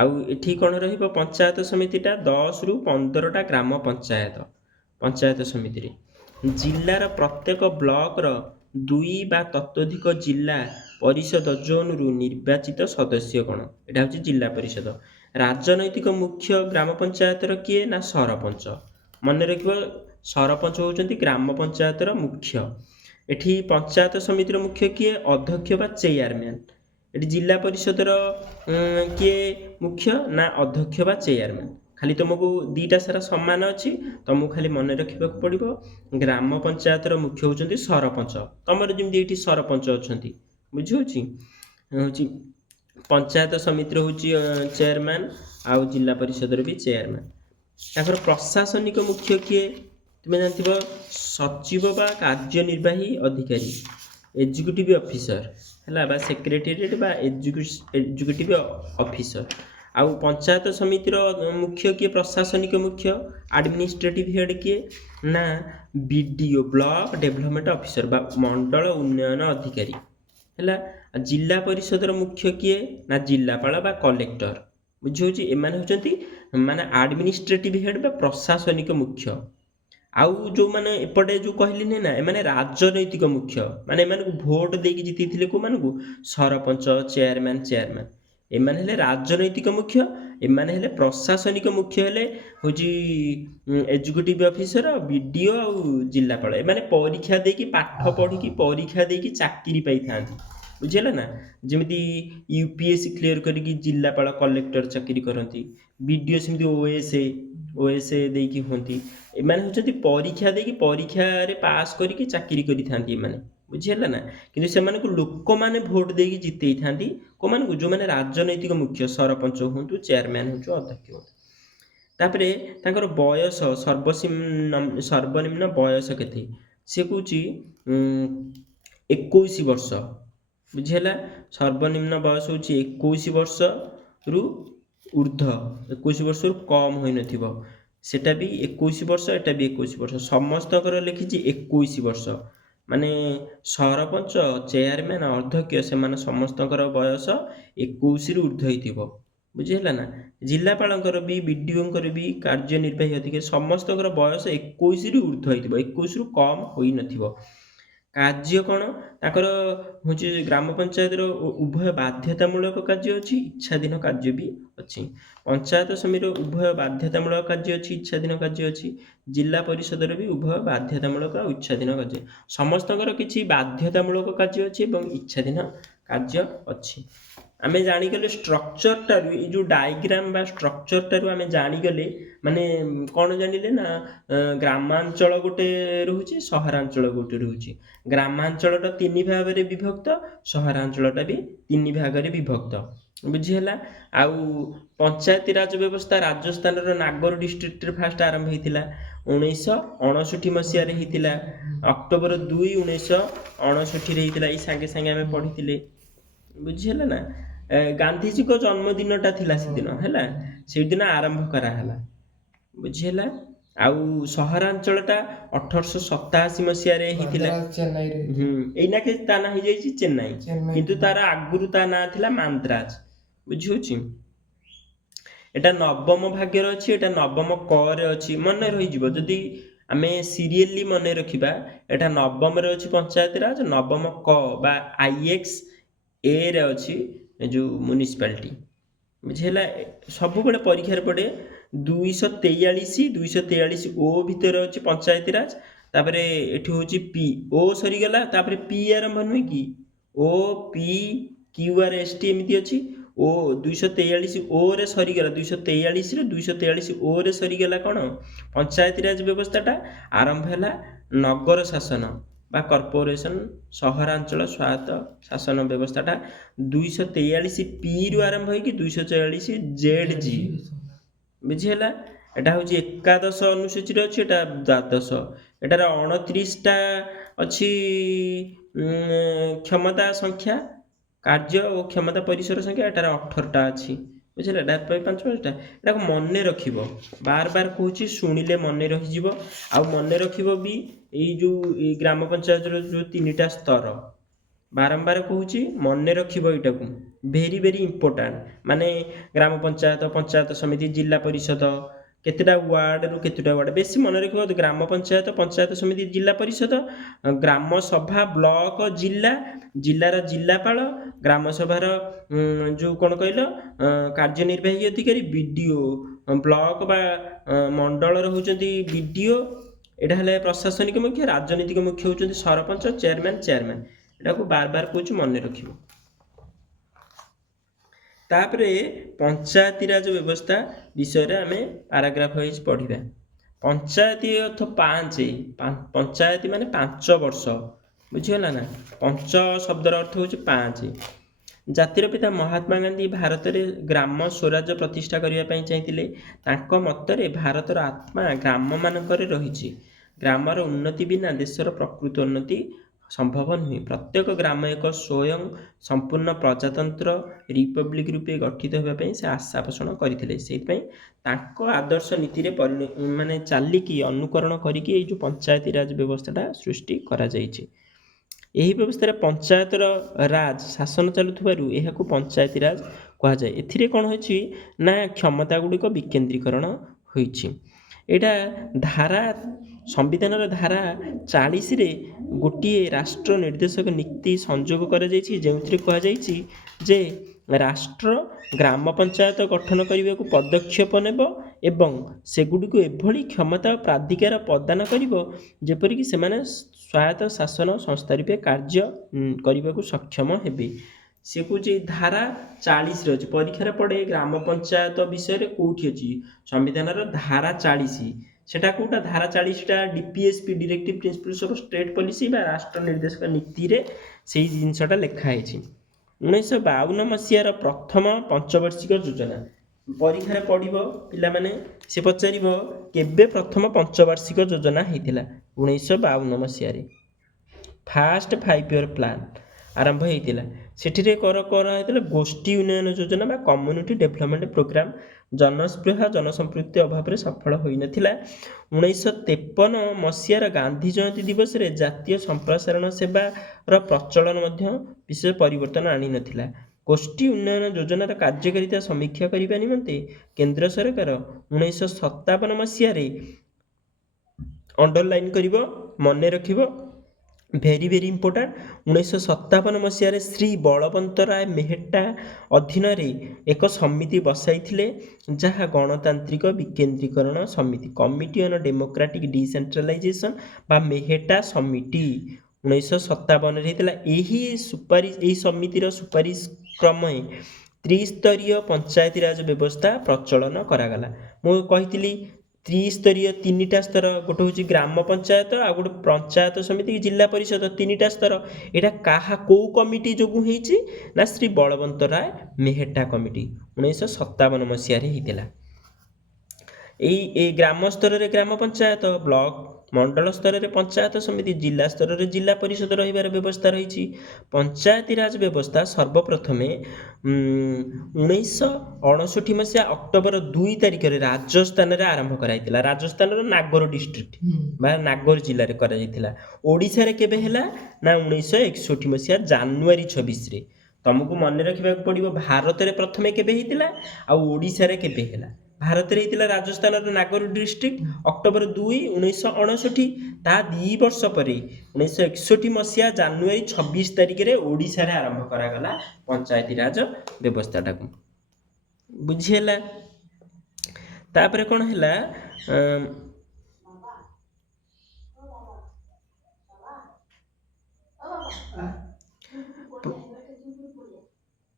ଆଉ ଏଠି କ'ଣ ରହିବ? ପଞ୍ଚାୟତ ସମିତିଟା 10ରୁ 15ଟା ଗ୍ରାମ ପଞ୍ଚାୟତ ସମିତିରେ। ଜିଲ୍ଲାର ପ୍ରତ୍ୟେକ ବ୍ଲକର 2 ବା ତତୋଧିକ ଜିଲ୍ଲା ପରିଷଦ ଜୋନ୍ରୁ ନିର୍ବାଚିତ ସଦସ୍ୟ କ'ଣ? ଏଇଟା ହେଉଛି ଜିଲ୍ଲା ପରିଷଦ। ରାଜନୈତିକ ମୁଖ୍ୟ ଗ୍ରାମ ପଞ୍ଚାୟତର କିଏ? ନା ସରପଞ୍ଚ। ମନେ ରଖିବ, ସରପଞ୍ଚ ହେଉଛନ୍ତି ଗ୍ରାମ ପଞ୍ଚାୟତର ମୁଖ୍ୟ। ଏଠି ପଞ୍ଚାୟତ ସମିତିର ମୁଖ୍ୟ କିଏ? ଅଧ୍ୟକ୍ଷ ବା ଚେୟାରମ୍ୟାନ୍। ଏଠି ଜିଲ୍ଲା ପରିଷଦର କିଏ ମୁଖ୍ୟ? ନା ଅଧ୍ୟକ୍ଷ ବା ଚେୟାରମ୍ୟାନ୍। ଖାଲି ତୁମକୁ ଦୁଇଟା ସାରା ସମାନ ଅଛି, ତୁମକୁ ଖାଲି ମନେ ରଖିବାକୁ ପଡ଼ିବ। ଗ୍ରାମ ପଞ୍ଚାୟତର ମୁଖ୍ୟ ହେଉଛନ୍ତି ସରପଞ୍ଚ। ତମର ଯେମିତି ଏଇଠି ସରପଞ୍ଚ ଅଛନ୍ତି, ବୁଝିହେଉଛି। ହେଉଛି ପଞ୍ଚାୟତ ସମିତିର ହେଉଛି ଚେୟାରମ୍ୟାନ୍, ଆଉ ଜିଲ୍ଲା ପରିଷଦର ବି ଚେୟାରମ୍ୟାନ୍। ତାଙ୍କର ପ୍ରଶାସନିକ ମୁଖ୍ୟ କିଏ? ତୁମେ ଜାଣିଥିବ ସଚିବ ବା କାର୍ଯ୍ୟନିର୍ବାହୀ ଅଧିକାରୀ, ଏକ୍ଜିକ୍ୟୁଟିଭ୍ ଅଫିସର ହେଲା, ବା ସେକ୍ରେଟେରିଏଟ୍ ବା ଏକ୍ଜିକ୍ୟୁଟିଭ୍ ଅଫିସର। ଆଉ ପଞ୍ଚାୟତ ସମିତିର ମୁଖ୍ୟ କିଏ? ପ୍ରଶାସନିକ ମୁଖ୍ୟ ଆଡମିନିଷ୍ଟ୍ରେଟିଭ୍ ହେଡ୍ କିଏ? ନା ବିଡିଓ ବ୍ଲକ ଡେଭଲପମେଣ୍ଟ ଅଫିସର ବା ମଣ୍ଡଳ ଉନ୍ନୟନ ଅଧିକାରୀ ହେଲା। ଜିଲ୍ଲା ପରିଷଦର ମୁଖ୍ୟ କିଏ? ନା ଜିଲ୍ଲାପାଳ ବା କଲେକ୍ଟର, ବୁଝିହେଉଛି। ଏମାନେ ହେଉଛନ୍ତି ମାନେ ଆଡମିନିଷ୍ଟ୍ରେଟିଭ୍ ହେଡ୍ ବା ପ୍ରଶାସନିକ ମୁଖ୍ୟ। ଆଉ ଯେଉଁମାନେ ଏପଟେ ଯେଉଁ କହିଲିନି ନା, ଏମାନେ ରାଜନୈତିକ ମୁଖ୍ୟ, ମାନେ ଏମାନଙ୍କୁ ଭୋଟ ଦେଇକି ଜିତେଇଥିଲେ କେଉଁମାନଙ୍କୁ? ସରପଞ୍ଚ, ଚେୟାରମ୍ୟାନ୍। ଏମାନେ ହେଲେ ରାଜନୈତିକ ମୁଖ୍ୟ। ଏମାନେ ହେଲେ ପ୍ରଶାସନିକ ମୁଖ୍ୟ, ହେଲେ ହେଉଛି ଏକ୍ଜିକ୍ୟୁଟିଭ୍ ଅଫିସର, ବିଡିଓ ଆଉ ଜିଲ୍ଲାପାଳ। ଏମାନେ ପରୀକ୍ଷା ଦେଇକି, ପାଠ ପଢ଼ିକି ପରୀକ୍ଷା ଦେଇକି ଚାକିରି ପାଇଥାନ୍ତି, ବୁଝିହେଲା ନା। ଯେମିତି ୟୁପିଏସ୍ସି କ୍ଲିୟର କରିକି ଜିଲ୍ଲାପାଳ କଲେକ୍ଟର ଚାକିରି କରନ୍ତି, ବିଡିଓ ସେମିତି ଓଏସ୍ଏ ଦେଇକି ହୁଅନ୍ତି। ଏମାନେ ହେଉଛନ୍ତି ପରୀକ୍ଷା ଦେଇକି, ପରୀକ୍ଷାରେ ପାସ୍ କରିକି ଚାକିରି କରିଥାନ୍ତି ଏମାନେ, ବୁଝିହେଲା ନା। କିନ୍ତୁ ସେମାନଙ୍କୁ ଲୋକମାନେ ଭୋଟ ଦେଇକି ଜିତେଇଥାନ୍ତି। କେଉଁମାନଙ୍କୁ? ଯେଉଁମାନେ ରାଜନୈତିକ ମୁଖ୍ୟ, ସରପଞ୍ଚ ହୁଅନ୍ତୁ, ଚେୟାରମ୍ୟାନ୍ ହୁଅନ୍ତୁ, ଅଧ୍ୟକ୍ଷ ହୁଅନ୍ତୁ। ତାପରେ ତାଙ୍କର ବୟସ, ସର୍ବନିମ୍ନ ବୟସ କେତେ? ସେ କହୁଛି 21 ବର୍ଷ, ବୁଝିହେଲା। ସର୍ବନିମ୍ନ ବୟସ ହେଉଛି 21 ବର୍ଷରୁ ଉର୍ଦ୍ଧ୍ୱ, 21 ବର୍ଷରୁ କମ୍ ହୋଇନଥିବ। ସେଟା ବି 21 ବର୍ଷ, ଏଟା ବି 21 ବର୍ଷ। ସମସ୍ତଙ୍କର ଲେଖିଛି 21 ବର୍ଷ। ମାନେ ସରପଞ୍ଚ, ଚେୟାରମ୍ୟାନ୍, ଅଧ୍ୟକ୍ଷ, ସେମାନେ ସମସ୍ତଙ୍କର ବୟସ 21ରୁ ଉର୍ଦ୍ଧ୍ୱ ହେଇଥିବ, ବୁଝିହେଲା ନା। ଜିଲ୍ଲାପାଳଙ୍କର ବି, ବିଡିଓଙ୍କର ବି, କାର୍ଯ୍ୟନିର୍ବାହୀ ଅଧିକାରୀ ସମସ୍ତଙ୍କର ବୟସ 21ରୁ ଉର୍ଦ୍ଧ୍ୱ ହେଇଥିବ, 21ରୁ କମ୍ ହୋଇନଥିବ। କାର୍ଯ୍ୟ କ'ଣ? ତାଙ୍କର ହେଉଛି ଗ୍ରାମ ପଞ୍ଚାୟତର ଉଭୟ ବାଧ୍ୟତାମୂଳକ କାର୍ଯ୍ୟ ଅଛି, ଇଚ୍ଛାଧୀନ କାର୍ଯ୍ୟ ବି ଅଛି। ପଞ୍ଚାୟତ ସମିତିର ଉଭୟ ବାଧ୍ୟତାମୂଳକ କାର୍ଯ୍ୟ ଅଛି, ଇଚ୍ଛାଧୀନ କାର୍ଯ୍ୟ ଅଛି। ଜିଲ୍ଲା ପରିଷଦର ବି ଉଭୟ ବାଧ୍ୟତାମୂଳକ ଆଉ ଇଚ୍ଛାଧୀନ କାର୍ଯ୍ୟ। ସମସ୍ତଙ୍କର କିଛି ବାଧ୍ୟତାମୂଳକ କାର୍ଯ୍ୟ ଅଛି ଏବଂ ଇଚ୍ଛାଧୀନ କାର୍ଯ୍ୟ ଅଛି। ଆମେ ଜାଣିଗଲେ ଷ୍ଟ୍ରକ୍ଚରଟାରୁ, ଏଇ ଯେଉଁ ଡାଇଗ୍ରାମ ବା ଷ୍ଟ୍ରକ୍ଚରଟାରୁ ଆମେ ଜାଣିଗଲେ, ମାନେ କ'ଣ ଜାଣିଲେ ନା, ଗ୍ରାମାଞ୍ଚଳ ଗୋଟେ ରହୁଛି, ସହରାଞ୍ଚଳ ଗୋଟେ ରହୁଛି। ଗ୍ରାମାଞ୍ଚଳଟା 3 ଭାଗରେ ବିଭକ୍ତ, ସହରାଞ୍ଚଳଟା ବି 3 ଭାଗରେ ବିଭକ୍ତ, ବୁଝିହେଲା। ଆଉ ପଞ୍ଚାୟତି ରାଜ ବ୍ୟବସ୍ଥା ରାଜସ୍ଥାନର ନାଗୌର ଡିଷ୍ଟ୍ରିକ୍ଟରେ ଫାଷ୍ଟ ଆରମ୍ଭ ହେଇଥିଲା, 1959 ମସିହାରେ ହେଇଥିଲା। ଅକ୍ଟୋବର 2, 1959ରେ ହେଇଥିଲା। ଏଇ ସାଙ୍ଗେ ସାଙ୍ଗେ ଆମେ ପଢ଼ିଥିଲେ, ବୁଝିହେଲା ନା। ଗାନ୍ଧିଜୀଙ୍କ ଜନ୍ମଦିନଟା ଥିଲା ସେଦିନ, ହେଲା, ସେଇଦିନ ଆରମ୍ଭ କରାହେଲା, ବୁଝିହେଲା। ଆଉ ସହରାଞ୍ଚଳଟା 1887 ମସିହାରେ ହେଇଥିଲା। ଏଇନାକେ ତା ନାଁ ହେଇଯାଇଛି ଚେନ୍ନାଇ, କିନ୍ତୁ ତାର ଆଗରୁ ତା ନାଁ ଥିଲା ମାନ୍ଦ୍ରାଜ, ବୁଝିହେଉଛି। ଏଟା ନବମ ଭାଗ୍ୟରେ ଅଛି, ଏଟା ନବମ କରେ ଅଛି, ମନେ ରହିଯିବ ଯଦି ଆମେ ସିରିଏଲି ମନେ ରଖିବା। ଏଟା ନବମରେ ଅଛି ପଞ୍ଚାୟତିରାଜ, ନବମ କ ବା IX ଏରେ ଅଛି ଏ ଯେଉଁ ମ୍ୟୁନିସିପାଲିଟି, ବୁଝିହେଲା। ସବୁବେଳେ ପରୀକ୍ଷାରେ ପଡ଼େ। 243 ଓ ଭିତରେ ଅଛି ପଞ୍ଚାୟତିରାଜ। ତାପରେ ଏଠି ହେଉଛି ପି, ଓ ସରିଗଲା, ତାପରେ ପି ଆରମ୍ଭ ନୁହେଁ କି, OPQRST ଏମିତି ଅଛି। ଓ 243 ଓରେ ସରିଗଲା, 243ରେ 243 ଓରେ ସରିଗଲା କ'ଣ? ପଞ୍ଚାୟତିରାଜ ବ୍ୟବସ୍ଥାଟା। ଆରମ୍ଭ ହେଲା ନଗର ଶାସନ ବା କର୍ପୋରେସନ, ସହରାଞ୍ଚଳ ସ୍ୱାୟତ୍ତ ଶାସନ ବ୍ୟବସ୍ଥାଟା 243 ପିରୁ ଆରମ୍ଭ ହେଇକି 244 ZG, ବୁଝିହେଲା। ଏଟା ହେଉଛି ଏକାଦଶ ଅନୁସୂଚୀରେ ଅଛି, ଏଟା ଦ୍ୱାଦଶ। ଏଟାର 29ଟା ଅଛି କ୍ଷମତା ସଂଖ୍ୟା, କାର୍ଯ୍ୟ ଓ କ୍ଷମତା ପରିସର ସଂଖ୍ୟା। ଏଟାର 18ଟା ଅଛି, ବୁଝିହେଲା। ଏଟା 5ଟା। ଏଟାକୁ ମନେ ରଖିବ, ବାର ବାର କହୁଛି, ଶୁଣିଲେ ମନେ ରହିଯିବ। ଆଉ ମନେ ରଖିବ ବି ଏଇ ଯେଉଁ ଗ୍ରାମ ପଞ୍ଚାୟତର ଯେଉଁ 3ଟା ସ୍ତର, ବାରମ୍ବାର କହୁଛି, ମନେ ରଖିବ ଏଇଟାକୁ, ଭେରି ଭେରି ଇମ୍ପୋର୍ଟାଣ୍ଟ। ମାନେ ଗ୍ରାମ ପଞ୍ଚାୟତ, ପଞ୍ଚାୟତ ସମିତି, ଜିଲ୍ଲା ପରିଷଦ, କେତେଟା ୱାର୍ଡ଼ରୁ କେତେଟା ୱାର୍ଡ଼ ବେଶୀ ମନେ ରଖିବ। ଗ୍ରାମ ପଞ୍ଚାୟତ, ପଞ୍ଚାୟତ ସମିତି, ଜିଲ୍ଲା ପରିଷଦ, ଗ୍ରାମ ସଭା, ବ୍ଲକ, ଜିଲ୍ଲା, ଜିଲ୍ଲାର ଜିଲ୍ଲାପାଳ, ଗ୍ରାମ ସଭାର ଯେଉଁ କ'ଣ କହିଲ କାର୍ଯ୍ୟନିର୍ବାହୀ ଅଧିକାରୀ, ବିଡିଓ, ବ୍ଲକ ବା ମଣ୍ଡଳର ହେଉଛନ୍ତି ବିଡିଓ, ଏଇଟା ହେଲେ ପ୍ରଶାସନିକ ମୁଖ୍ୟ। ରାଜନୈତିକ ମୁଖ୍ୟ ହେଉଛନ୍ତି ସରପଞ୍ଚ, ଚେୟାରମ୍ୟାନ୍। ଏଟାକୁ ବାର କହୁଛି, ମନେ ରଖିବ। ତାପରେ ପଞ୍ଚାୟତିରାଜ ବ୍ୟବସ୍ଥା ବିଷୟରେ ଆମେ ପାରାଗ୍ରାଫ ୱାଇଜ ପଢ଼ିବା। ପଞ୍ଚାୟତି ଅର୍ଥ ପଞ୍ଚାୟତି ମାନେ 5 ବର୍ଷ, ବୁଝିଗଲା ନା। ପଞ୍ଚ ଶବ୍ଦର ଅର୍ଥ ହେଉଛି 5। ଜାତିର ପିତା ମହାତ୍ମା ଗାନ୍ଧୀ ଭାରତରେ ଗ୍ରାମ ସ୍ୱରାଜ୍ୟ ପ୍ରତିଷ୍ଠା କରିବା ପାଇଁ ଚାହିଁଥିଲେ। ତାଙ୍କ ମତରେ ଭାରତର ଆତ୍ମା ଗ୍ରାମମାନଙ୍କରେ ରହିଛି। ଗ୍ରାମର ଉନ୍ନତି ବିନା ଦେଶର ପ୍ରକୃତ ଉନ୍ନତି ସମ୍ଭବ ନୁହେଁ। ପ୍ରତ୍ୟେକ ଗ୍ରାମ ଏକ ସ୍ୱୟଂ ସମ୍ପୂର୍ଣ୍ଣ ପ୍ରଜାତନ୍ତ୍ର ରିପବ୍ଲିକ ରୂପେ ଗଠିତ ହେବା ପାଇଁ ସେ ଆଶା ପୋଷଣ କରିଥିଲେ। ସେଇଥିପାଇଁ ତାଙ୍କ ଆଦର୍ଶ ନୀତିରେ ମାନେ ଚାଲିକି ଅନୁକରଣ କରିକି ଏଇ ଯେଉଁ ପଞ୍ଚାୟତି ରାଜ ବ୍ୟବସ୍ଥାଟା ସୃଷ୍ଟି କରାଯାଇଛି। ଏହି ବ୍ୟବସ୍ଥାରେ ପଞ୍ଚାୟତର ରାଜ ଶାସନ ଚାଲୁଥିବାରୁ ଏହାକୁ ପଞ୍ଚାୟତି ରାଜ କୁହାଯାଏ। ଏଥିରେ କ'ଣ ହୋଇଛି ନା କ୍ଷମତା ଗୁଡ଼ିକ ବିକେନ୍ଦ୍ରୀକରଣ ହୋଇଛି। ଏଇଟା ସମ୍ବିଧାନର ଧାରା 40ରେ ଗୋଟିଏ ରାଷ୍ଟ୍ର ନିର୍ଦ୍ଦେଶକ ନୀତି ସଂଯୋଗ କରାଯାଇଛି, ଯେଉଁଥିରେ କୁହାଯାଇଛି ଯେ ରାଷ୍ଟ୍ର ଗ୍ରାମ ପଞ୍ଚାୟତ ଗଠନ କରିବାକୁ ପଦକ୍ଷେପ ନେବ ଏବଂ ସେଗୁଡ଼ିକୁ ଏଭଳି କ୍ଷମତା ଓ ପ୍ରାଧିକାର ପ୍ରଦାନ କରିବ ଯେପରିକି ସେମାନେ ସ୍ୱାୟତ୍ତ ଶାସନ ସଂସ୍ଥା ରୂପେ କାର୍ଯ୍ୟ କରିବାକୁ ସକ୍ଷମ ହେବେ। ସେ କହୁଛି ଧାରା 40ରେ ଅଛି। ପରୀକ୍ଷାରେ ପଡ଼େ ଗ୍ରାମ ପଞ୍ଚାୟତ ବିଷୟରେ କେଉଁଠି ଅଛି? ସମ୍ବିଧାନର ଧାରା 40। ସେଟା କେଉଁଟା? ଧାରା 40ଟା DPSP, directive principles of state policy ବା ରାଷ୍ଟ୍ର ନିର୍ଦ୍ଦେଶକ ନୀତିରେ ସେଇ ଜିନିଷଟା ଲେଖା ହେଇଛି। 1952 ମସିହାର ପ୍ରଥମ ପଞ୍ଚବାର୍ଷିକ ଯୋଜନା। ପରୀକ୍ଷାରେ ପଡ଼ିବ ପିଲାମାନେ, ସେ ପଚାରିବ କେବେ ପ୍ରଥମ ପଞ୍ଚବାର୍ଷିକ ଯୋଜନା ହେଇଥିଲା? 1952 ମସିହାରେ ଫାଷ୍ଟ 5 ଇୟର ପ୍ଲାନ୍ ଆରମ୍ଭ ହେଇଥିଲା। ସେଠିରେ କରାହେଇଥିଲା ଗୋଷ୍ଠୀ ଉନ୍ନୟନ ଯୋଜନା ବା କମ୍ୟୁନିଟି ଡେଭଲପମେଣ୍ଟ ପ୍ରୋଗ୍ରାମ। ଜନସ୍ପୃହା ଜନସମ୍ପୃକ୍ତି ଅଭାବରେ ସଫଳ ହୋଇନଥିଲା। 1953 ମସିହାର ଗାନ୍ଧୀ ଜୟନ୍ତୀ ଦିବସରେ ଜାତୀୟ ସମ୍ପ୍ରସାରଣ ସେବାର ପ୍ରଚଳନ ମଧ୍ୟ ବିଶେଷ ପରିବର୍ତ୍ତନ ଆଣିନଥିଲା। ଗୋଷ୍ଠୀ ଉନ୍ନୟନ ଯୋଜନାର କାର୍ଯ୍ୟକାରିତା ସମୀକ୍ଷା କରିବା ନିମନ୍ତେ କେନ୍ଦ୍ର ସରକାର 1957 ମସିହାରେ, ଅଣ୍ଡରଲାଇନ୍ କରିବ, ମନେ ରଖିବ, ଭେରି ଇମ୍ପୋର୍ଟାଣ୍ଟ, 1957 ମସିହାରେ ଶ୍ରୀ ବଳବନ୍ତ ରାୟ ମେହେଟ୍ଟା ଅଧୀନରେ ଏକ ସମିତି ବସାଇଥିଲେ, ଯାହା ଗଣତାନ୍ତ୍ରିକ ବିକେନ୍ଦ୍ରୀକରଣ ସମିତି, କମିଟି ଅନ୍ ଡେମୋକ୍ରାଟିକ୍ ଡିସେଣ୍ଟ୍ରାଲାଇଜେସନ୍ ବା ମେହେଟ୍ଟା ସମିଟି 1957ରେ ହେଇଥିଲା। ଏହି ସମିତିର ସୁପାରିଶ କ୍ରମେ ତ୍ରିସ୍ତରୀୟ ପଞ୍ଚାୟତି ରାଜ ବ୍ୟବସ୍ଥା ପ୍ରଚଳନ କରାଗଲା। ମୁଁ କହିଥିଲି ତ୍ରିସ୍ତରୀୟ 3ଟା ସ୍ତର, ଗୋଟେ ହେଉଛି ଗ୍ରାମ ପଞ୍ଚାୟତ, ଆଉ ଗୋଟେ ପଞ୍ଚାୟତ ସମିତି, ଜିଲ୍ଲା ପରିଷଦ, 3ଟା ସ୍ତର। ଏଇଟା କୋଉ କମିଟି ଯୋଗୁଁ ହେଇଛି ନା ଶ୍ରୀ ବଳବନ୍ତ ରାୟ ମେହେଟ୍ଟା କମିଟି 1957 ମସିହାରେ ହେଇଥିଲା। ଏଇ ଗ୍ରାମ ସ୍ତରରେ ଗ୍ରାମ ପଞ୍ଚାୟତ, ବ୍ଲକ ମଣ୍ଡଳ ସ୍ତରରେ ପଞ୍ଚାୟତ ସମିତି, ଜିଲ୍ଲା ସ୍ତରରେ ଜିଲ୍ଲା ପରିଷଦ ରହିବାର ବ୍ୟବସ୍ଥା ରହିଛି। ପଞ୍ଚାୟତି ରାଜ ବ୍ୟବସ୍ଥା ସର୍ବପ୍ରଥମେ 1959 ମସିହା ଅକ୍ଟୋବର 2 ତାରିଖରେ ରାଜସ୍ଥାନରେ ଆରମ୍ଭ କରାଯାଇଥିଲା। ରାଜସ୍ଥାନର ନାଗୋର ଡିଷ୍ଟ୍ରିକ୍ଟ ବା ନାଗୋର ଜିଲ୍ଲାରେ କରାଯାଇଥିଲା। ଓଡ଼ିଶାରେ କେବେ ହେଲା ନା 1961 ମସିହା ଜାନୁଆରୀ 26ରେ। ତମକୁ ମନେ ରଖିବାକୁ ପଡ଼ିବ ଭାରତରେ ପ୍ରଥମେ କେବେ ହେଇଥିଲା ଆଉ ଓଡ଼ିଶାରେ କେବେ ହେଲା। ଭାରତରେ ହେଇଥିଲା ରାଜସ୍ଥାନର ନାଗୋର ଡିଷ୍ଟ୍ରିକ୍ଟ ଅକ୍ଟୋବର 2, 1959। ତା 2 ବର୍ଷ ପରେ 1961 ମସିହା ଜାନୁଆରୀ 26 ତାରିଖରେ ଓଡ଼ିଶାରେ ଆରମ୍ଭ କରାଗଲା ପଞ୍ଚାୟତି ରାଜ ବ୍ୟବସ୍ଥାଟାକୁ। ବୁଝିହେଲା? ତାପରେ କ'ଣ ହେଲା,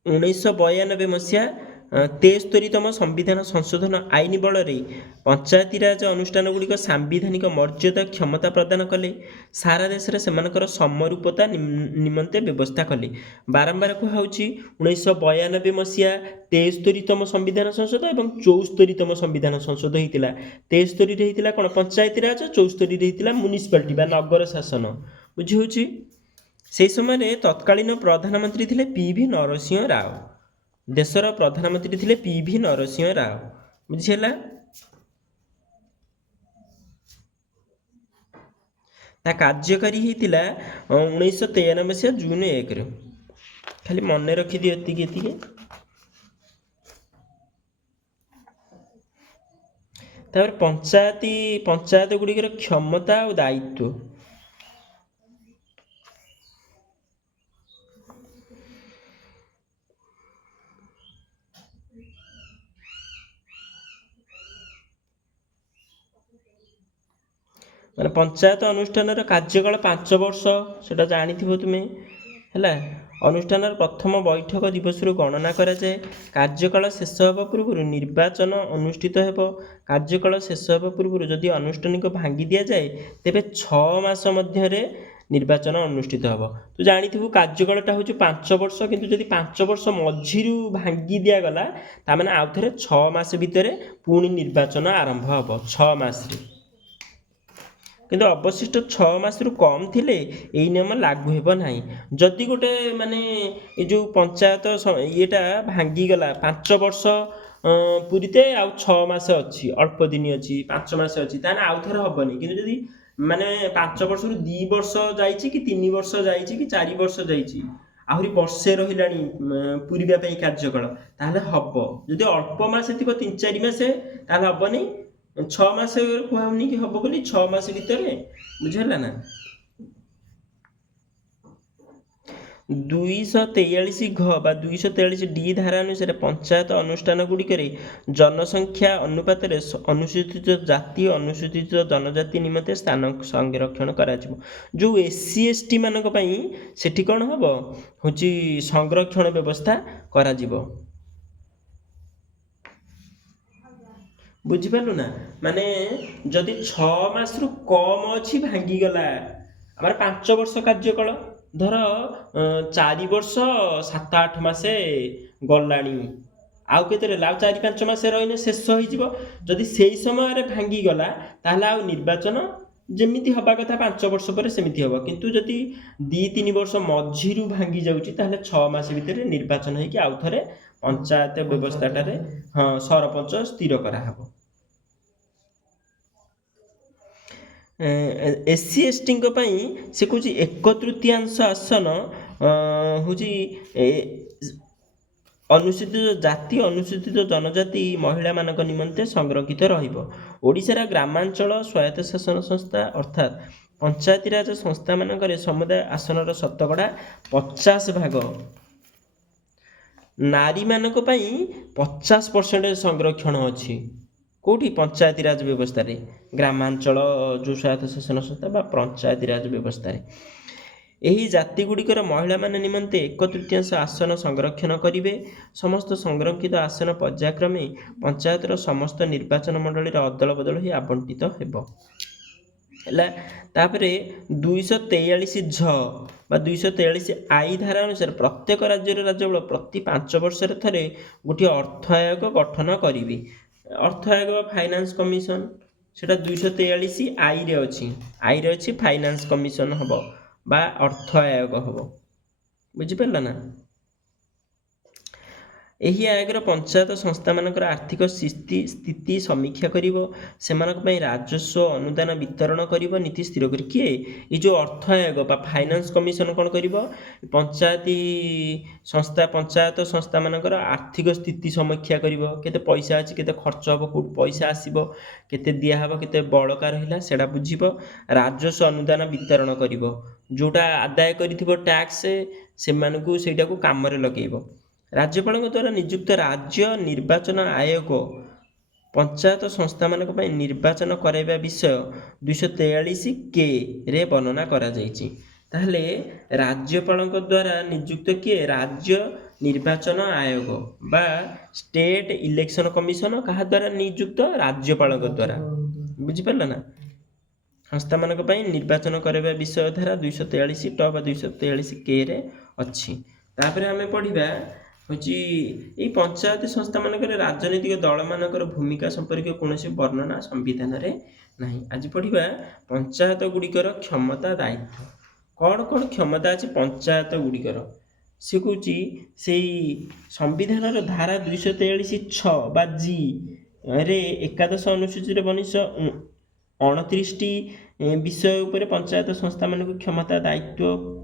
1992 ମସିହା 73ତମ ସମ୍ବିଧାନ ସଂଶୋଧନ ଆଇନ ବଳରେ ପଞ୍ଚାୟତିରାଜ ଅନୁଷ୍ଠାନଗୁଡ଼ିକ ସାମ୍ବିଧାନିକ ମର୍ଯ୍ୟାଦା କ୍ଷମତା ପ୍ରଦାନ କଲେ। ସାରା ଦେଶରେ ସେମାନଙ୍କର ସମରୂପତା ନିମନ୍ତେ ବ୍ୟବସ୍ଥା କଲେ। ବାରମ୍ବାର କୁହାହେଉଛି 1992 ମସିହା 73ତମ ସମ୍ବିଧାନ ସଂଶୋଧନ ଏବଂ 74ତମ ସମ୍ବିଧାନ ସଂଶୋଧନ ହେଇଥିଲା। 73ରେ ହେଇଥିଲା କ'ଣ? ପଞ୍ଚାୟତିରାଜ। 74ରେ ହେଇଥିଲା ମ୍ୟୁନିସିପାଲିଟି ବା ନଗର ଶାସନ। ବୁଝି ହେଉଛି? ସେହି ସମୟରେ ତତ୍କାଳୀନ ପ୍ରଧାନମନ୍ତ୍ରୀ ଥିଲେ PV ନରସିଂହ ରାଓ। ଦେଶର ପ୍ରଧାନମନ୍ତ୍ରୀ ଥିଲେ PV ନରସିଂହ ରାଓ। ବୁଝିହେଲା? ତା କାର୍ଯ୍ୟକାରୀ ହେଇଥିଲା 1993 ମସିହା ଜୁନ 1ରେ। ଖାଲି ମନେ ରଖିଦିଅ ଏତିକି। ତାପରେ ପଞ୍ଚାୟତ ଗୁଡ଼ିକର କ୍ଷମତା ଆଉ ଦାୟିତ୍ୱ। ମାନେ ପଞ୍ଚାୟତ ଅନୁଷ୍ଠାନର କାର୍ଯ୍ୟକାଳ 5 ବର୍ଷ, ସେଟା ଜାଣିଥିବ ତୁମେ ହେଲା। ଅନୁଷ୍ଠାନର ପ୍ରଥମ ବୈଠକ ଦିବସରୁ ଗଣନା କରାଯାଏ। କାର୍ଯ୍ୟକାଳ ଶେଷ ହେବା ପୂର୍ବରୁ ନିର୍ବାଚନ ଅନୁଷ୍ଠିତ ହେବ। କାର୍ଯ୍ୟକାଳ ଶେଷ ହେବା ପୂର୍ବରୁ ଯଦି ଆନୁଷ୍ଠାନିକ ଭାଙ୍ଗି ଦିଆଯାଏ ତେବେ 6 ମାସ ମଧ୍ୟରେ ନିର୍ବାଚନ ଅନୁଷ୍ଠିତ ହେବ। ତୁ ଜାଣିଥିବୁ କାର୍ଯ୍ୟକାଳଟା ହେଉଛି 5 ବର୍ଷ, କିନ୍ତୁ ଯଦି 5 ବର୍ଷ ମଝିରୁ ଭାଙ୍ଗି ଦିଆଗଲା ତାମାନେ ଆଉ ଥରେ 6 ମାସ ଭିତରେ ପୁଣି ନିର୍ବାଚନ ଆରମ୍ଭ ହେବ 6 ମାସରେ। କିନ୍ତୁ ଅବଶିଷ୍ଟ 6 ମାସରୁ କମ୍ ଥିଲେ ଏଇ ନିୟମ ଲାଗୁ ହେବ ନାହିଁ। ଯଦି ଗୋଟେ ମାନେ ଏ ଯେଉଁ ପଞ୍ଚାୟତ ଇଏଟା ଭାଙ୍ଗିଗଲା 5 ବର୍ଷ ପୁରିତେ ଆଉ 6 ମାସ ଅଛି, ଅଳ୍ପ ଦିନ ଅଛି, 5 ମାସ ଅଛି, ତାହେଲେ ଆଉ ଥରେ ହେବନି। କିନ୍ତୁ ଯଦି ମାନେ 5 ବର୍ଷରୁ 2 ବର୍ଷ ଯାଇଛି କି 3 ବର୍ଷ ଯାଇଛି କି 4 ବର୍ଷ ଯାଇଛି, ଆହୁରି ବର୍ଷେ ରହିଲାଣି ପୁରିବା ପାଇଁ କାର୍ଯ୍ୟକାଳ, ତାହେଲେ ହବ। ଯଦି ଅଳ୍ପ ମାସ ଥିବ 3-4 ମାସ ତାହେଲେ ହବନି। 6 ମାସ କୁହାହଉନି କି ହବ ବୋଲି, 6 ମାସ ଭିତରେ, ବୁଝିହେଲା ନା। 243 ଘ ବା 243 ଡି ଧାରା ଅନୁସାରେ ପଞ୍ଚାୟତ ଅନୁଷ୍ଠାନଗୁଡ଼ିକରେ ଜନସଂଖ୍ୟା ଅନୁପାତରେ ଅନୁସୂଚିତ ଜାତି ଅନୁସୂଚିତ ଜନଜାତି ନିମନ୍ତେ ସ୍ଥାନ ସଂରକ୍ଷଣ କରାଯିବ। ଯେଉଁ SC ST ମାନଙ୍କ ପାଇଁ ସେଠି କ'ଣ ହେବ ହେଉଛି ସଂରକ୍ଷଣ ବ୍ୟବସ୍ଥା କରାଯିବ। ବୁଝିପାରିଲୁ ନା। ମାନେ ଯଦି 6 ମାସରୁ କମ୍ ଅଛି ଭାଙ୍ଗିଗଲା, ଆମର 5 ବର୍ଷ କାର୍ଯ୍ୟକାଳ, ଧର 4 ବର୍ଷ 7-8 ମାସେ ଗଲାଣି, ଆଉ କେତେ ରହିଲା, ଆଉ 4-5 ମାସ ରହିଲେ ଶେଷ ହେଇଯିବ। ଯଦି ସେଇ ସମୟରେ ଭାଙ୍ଗିଗଲା ତାହେଲେ ଆଉ ନିର୍ବାଚନ ଯେମିତି ହେବା କଥା 5 ବର୍ଷ ପରେ ସେମିତି ହେବ। କିନ୍ତୁ ଯଦି 2-3 ବର୍ଷ ମଝିରୁ ଭାଙ୍ଗି ଯାଉଛି ତାହେଲେ 6 ମାସ ଭିତରେ ନିର୍ବାଚନ ହେଇକି ଆଉ ଥରେ ପଞ୍ଚାୟତ ବ୍ୟବସ୍ଥାଟାରେ ସରପଞ୍ଚ ସ୍ଥିର କରାହେବ। SC STଙ୍କ ପାଇଁ ସେ କହୁଛି 1/3 ଆସନ ହେଉଛି ଅନୁସୂଚିତ ଜାତି ଅନୁସୂଚିତ ଜନଜାତି ମହିଳାମାନଙ୍କ ନିମନ୍ତେ ସଂରକ୍ଷିତ ରହିବ। ଓଡ଼ିଶାର ଗ୍ରାମାଞ୍ଚଳ ସ୍ୱାୟତ୍ତ ଶାସନ ସଂସ୍ଥା ଅର୍ଥାତ୍ ପଞ୍ଚାୟତିରାଜ ସଂସ୍ଥାମାନଙ୍କରେ ସମୁଦାୟ ଆସନର ଶତକଡ଼ା 50% ନାରୀମାନଙ୍କ ପାଇଁ 50% ସଂରକ୍ଷଣ ଅଛି। କେଉଁଠି? ପଞ୍ଚାୟତିରାଜ ବ୍ୟବସ୍ଥାରେ, ଗ୍ରାମାଞ୍ଚଳ ଯେଉଁ ସ୍ୱାୟତ୍ତ ଶାସନ ସଂସ୍ଥା ବା ପଞ୍ଚାୟତିରାଜ ବ୍ୟବସ୍ଥାରେ। ଏହି ଜାତିଗୁଡ଼ିକର ମହିଳାମାନେ ନିମନ୍ତେ 1/3 ଆସନ ସଂରକ୍ଷଣ କରିବେ। ସମସ୍ତ ସଂରକ୍ଷିତ ଆସନ ପର୍ଯ୍ୟାୟକ୍ରମେ ପଞ୍ଚାୟତର ସମସ୍ତ ନିର୍ବାଚନ ମଣ୍ଡଳୀରେ ଅଦଳ ବଦଳ ହୋଇ ଆବଣ୍ଟିତ ହେବ। ହେଲା। ତାପରେ 243 ଝ ବା 243 I ଧାରା ଅନୁସାରେ ପ୍ରତ୍ୟେକ ରାଜ୍ୟର ରାଜ୍ୟପାଳ ପ୍ରତି 5 ବର୍ଷରେ ଥରେ ଗୋଟିଏ ଅର୍ଥ ଆୟୋଗ ଗଠନ କରିବେ। ଅର୍ଥ ଆୟୋଗ ବା ଫାଇନାନ୍ସ କମିଶନ, ସେଟା 243 I ଅଛି। ଆଇରେ ଅଛି ଫାଇନାନ୍ସ କମିଶନ ହେବ ବା ଅର୍ଥ ଆୟୋଗ ହେବ। ବୁଝିପାରିଲ ନା। ଏହି ଆୟୋଗର ପଞ୍ଚାୟତ ସଂସ୍ଥାମାନଙ୍କର ଆର୍ଥିକ ସ୍ଥିତି ସମୀକ୍ଷା କରିବ, ସେମାନଙ୍କ ପାଇଁ ରାଜସ୍ୱ ଅନୁଦାନ ବିତରଣ କରିବ, ନୀତି ସ୍ଥିର କରି। କିଏ? ଏ ଯେଉଁ ଅର୍ଥ ଆୟୋଗ ବା ଫାଇନାନ୍ସ କମିଶନ କ'ଣ କରିବ? ପଞ୍ଚାୟତ ସଂସ୍ଥାମାନଙ୍କର ଆର୍ଥିକ ସ୍ଥିତି ସମୀକ୍ଷା କରିବ। କେତେ ପଇସା ଅଛି, କେତେ ଖର୍ଚ୍ଚ ହେବ, କେଉଁଠୁ ପଇସା ଆସିବ, କେତେ ଦିଆହେବ, କେତେ ବଳକା ରହିଲା, ସେଇଟା ବୁଝିବ। ରାଜସ୍ୱ ଅନୁଦାନ ବିତରଣ କରିବ, ଯେଉଁଟା ଆଦାୟ କରିଥିବ ଟ୍ୟାକ୍ସ ସେମାନଙ୍କୁ ସେଇଟାକୁ କାମରେ ଲଗେଇବ। ରାଜ୍ୟପାଳଙ୍କ ଦ୍ୱାରା ନିଯୁକ୍ତ ରାଜ୍ୟ ନିର୍ବାଚନ ଆୟୋଗ ପଞ୍ଚାୟତ ସଂସ୍ଥାମାନଙ୍କ ପାଇଁ ନିର୍ବାଚନ କରାଇବା ବିଷୟ 243K ବର୍ଣ୍ଣନା କରାଯାଇଛି। ତାହେଲେ ରାଜ୍ୟପାଳଙ୍କ ଦ୍ୱାରା ନିଯୁକ୍ତ କିଏ? ରାଜ୍ୟ ନିର୍ବାଚନ ଆୟୋଗ ବା ଷ୍ଟେଟ୍ ଇଲେକ୍ସନ କମିଶନ କାହା ଦ୍ୱାରା ନିଯୁକ୍ତ? ରାଜ୍ୟପାଳଙ୍କ ଦ୍ୱାରା। ବୁଝିପାରିଲ ନା। ସଂସ୍ଥାମାନଙ୍କ ପାଇଁ ନିର୍ବାଚନ କରାଇବା ବିଷୟ ଧାରା 243 ବା 243K ଅଛି। ତାପରେ ଆମେ ପଢ଼ିବା ହେଉଛି ଏଇ ପଞ୍ଚାୟତ ସଂସ୍ଥାମାନଙ୍କରେ ରାଜନୈତିକ ଦଳମାନଙ୍କର ଭୂମିକା ସମ୍ପର୍କୀୟ କୌଣସି ବର୍ଣ୍ଣନା ସମ୍ବିଧାନରେ ନାହିଁ। ଆଜି ପଢ଼ିବା ପଞ୍ଚାୟତ ଗୁଡ଼ିକର କ୍ଷମତା ଦାୟିତ୍ୱ। କ'ଣ କ'ଣ କ୍ଷମତା ଅଛି ପଞ୍ଚାୟତ ଗୁଡ଼ିକର? ସେ କହୁଛି ସେଇ ସମ୍ବିଧାନର ଧାରା 243(6) ବା G ରେ ଏକାଦଶ ଅନୁସୂଚୀରେ ବର୍ଣ୍ଣିତ 29ଟି ବିଷୟ ଉପରେ ପଞ୍ଚାୟତ ସଂସ୍ଥାମାନଙ୍କୁ କ୍ଷମତା ଦାୟିତ୍ୱ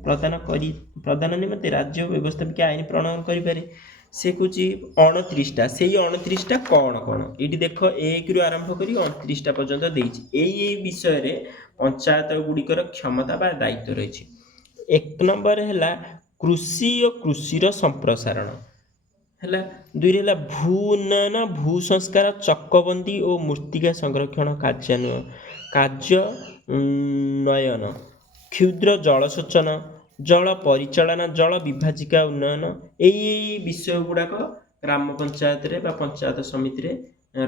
ପ୍ରଦାନ ନିମନ୍ତେ ରାଜ୍ୟ ବ୍ୟବସ୍ଥାପିକା ଆଇନ ପ୍ରଣୟନ କରିପାରେ। ସେ କହୁଛି 29ଟା। ସେଇ 29ଟା କ'ଣ କ'ଣ? ଏଇଠି ଦେଖ 1ରୁ ଆରମ୍ଭ କରି 29ଟା ପର୍ଯ୍ୟନ୍ତ ଦେଇଛି। ଏଇ ବିଷୟରେ ପଞ୍ଚାୟତ ଗୁଡ଼ିକର କ୍ଷମତା ବା ଦାୟିତ୍ୱ ରହିଛି। 1 ନମ୍ବର ହେଲା କୃଷି ଓ କୃଷିର ସମ୍ପ୍ରସାରଣ ହେଲା। 2ରେ ହେଲା ଭୂ ଉନ୍ନୟନ, ଭୂ ସଂସ୍କାର, ଚକବନ୍ଦୀ ଓ ମୃତ୍ତିକା ସଂରକ୍ଷଣ କାର୍ଯ୍ୟାନ୍ୱୟନ। କାର୍ଯ୍ୟ ଉନ୍ନୟନ, କ୍ଷୁଦ୍ର ଜଳସେଚନ, ଜଳ ପରିଚାଳନା, ଜଳ ବିଭାଜିକା ଉନ୍ନୟନ, ଏଇ ବିଷୟ ଗୁଡ଼ାକ ଗ୍ରାମ ପଞ୍ଚାୟତରେ ବା ପଞ୍ଚାୟତ ସମିତିରେ